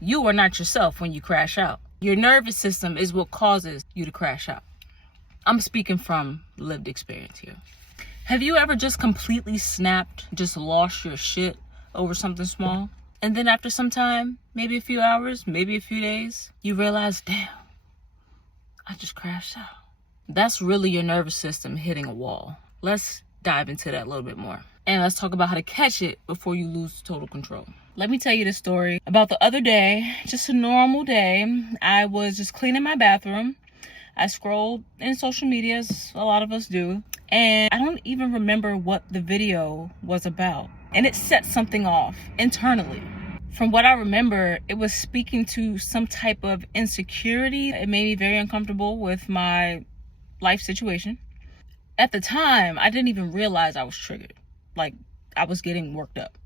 You are not yourself when you crash out. Your nervous system is what causes you to crash out. I'm speaking from lived experience here. Have you ever just completely snapped, just lost your shit over something small? And then after some time, maybe a few hours, maybe a few days, you realize, damn, I just crashed out. That's really your nervous system hitting a wall. Let's dive into that a little bit more. And let's talk about how to catch it before you lose total control. Let me tell you this story about the other day, just a normal day. I was just cleaning my bathroom. I scrolled in social media, as a lot of us do, and I don't even remember what the video was about. And it set something off internally. From what I remember, it was speaking to some type of insecurity. It made me very uncomfortable with my life situation. At the time, I didn't even realize I was triggered. Like, I was getting worked up.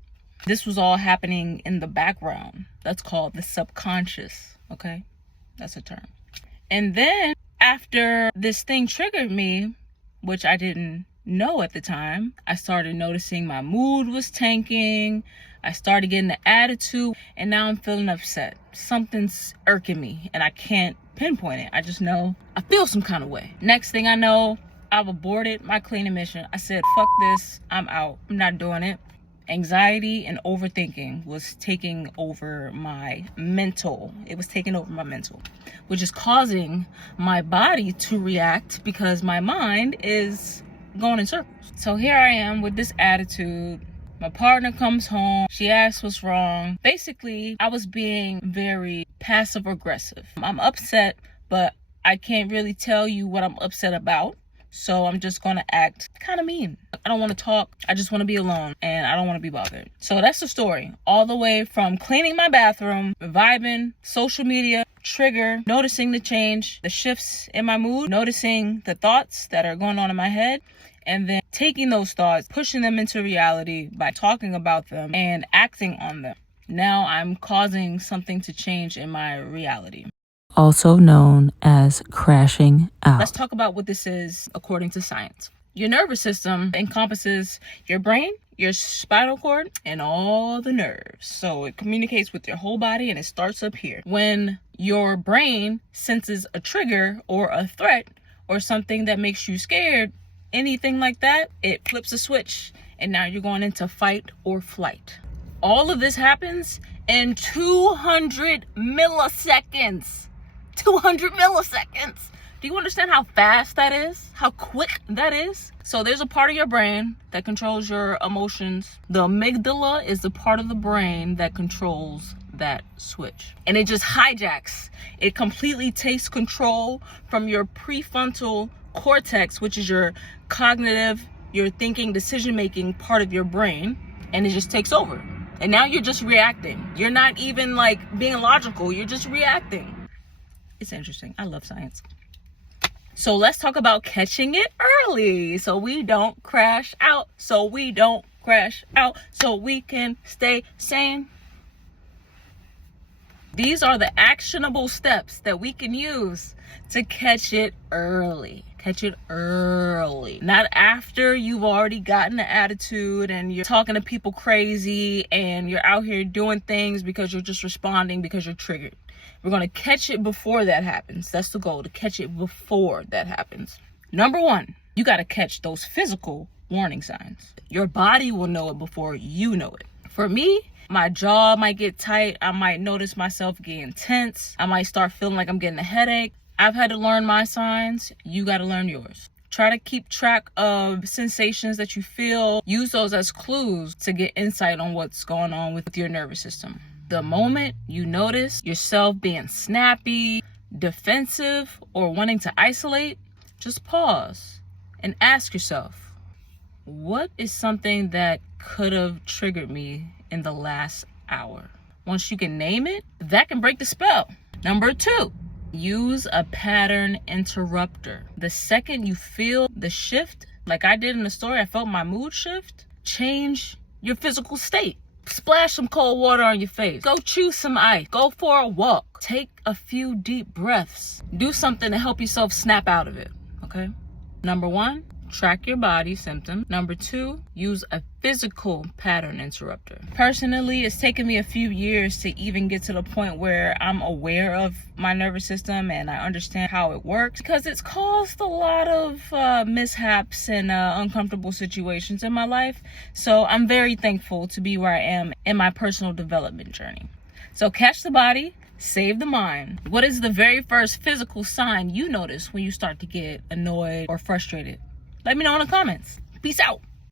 This was all happening in the background. That's called the subconscious, okay? That's a term. And then after this thing triggered me, which I didn't know at the time, I started noticing my mood was tanking. I started getting an attitude, and now I'm feeling upset. Something's irking me, and I can't pinpoint it. I just know I feel some kind of way. Next thing I know, I've aborted my cleaning mission. I said, fuck this, I'm out. I'm not doing it. Anxiety and overthinking was taking over my mental. It was taking over my mental, which is causing my body to react because my mind is going in circles. So here I am with this attitude. My partner comes home. She asks what's wrong. Basically, I was being very passive aggressive. I'm upset, but I can't really tell you what I'm upset about. So I'm just going to act kind of mean. I don't want to talk. I just want to be alone, and I don't want to be bothered. So that's the story. All the way from cleaning my bathroom, vibing, social media, trigger, noticing the change, the shifts in my mood, noticing the thoughts that are going on in my head, and then taking those thoughts, pushing them into reality by talking about them and acting on them. Now I'm causing something to change in my reality. Also known as crashing out. Let's talk about what this is according to science. Your nervous system encompasses your brain, your spinal cord, and all the nerves. So it communicates with your whole body, and it starts up here. When your brain senses a trigger or a threat or something that makes you scared, anything like that, it flips a switch, and now you're going into fight or flight. All of this happens in 200 milliseconds. 200 milliseconds. Do you understand how fast that is? How quick that is? So there's a part of your brain that controls your emotions. The amygdala is the part of the brain that controls that switch. And it just hijacks. It completely takes control from your prefrontal cortex, which is your cognitive, your thinking, decision-making part of your brain. And it just takes over. And now you're just reacting. You're not even like being logical. You're just reacting. It's interesting. I love science. So let's talk about catching it early so we don't crash out. So we don't crash out. So we can stay sane. These are the actionable steps that we can use to catch it early. Catch it early. Not after you've already gotten the attitude and you're talking to people crazy and you're out here doing things because you're just responding because you're triggered. We're going to catch it before that happens. That's the goal, to catch it before that happens. Number one, you got to catch those physical warning signs. Your body will know it before you know it. For me, my jaw might get tight. I might notice myself getting tense. I might start feeling like I'm getting a headache. I've had to learn my signs. You got to learn yours. Try to keep track of sensations that you feel. Use those as clues to get insight on what's going on with your nervous system. The moment you notice yourself being snappy, defensive, or wanting to isolate, just pause and ask yourself, what is something that could have triggered me in the last hour? Once you can name it, that can break the spell. Number two, use a pattern interrupter. The second you feel the shift, like I did in the story, I felt my mood shift, change your physical state. Splash some cold water on your face. Go chew some ice. Go for a walk. Take a few deep breaths. Do something to help yourself snap out of it, okay? Number one, track your body symptom. Number 2, use a physical pattern interrupter. Personally, it's taken me a few years to even get to the point where I'm aware of my nervous system and I understand how it works, because it's caused a lot of mishaps and uncomfortable situations in my life. So I'm very thankful to be where I am in my personal development journey. So catch the body, save the mind. What is the very first physical sign you notice when you start to get annoyed or frustrated? Let me know in the comments. Peace out.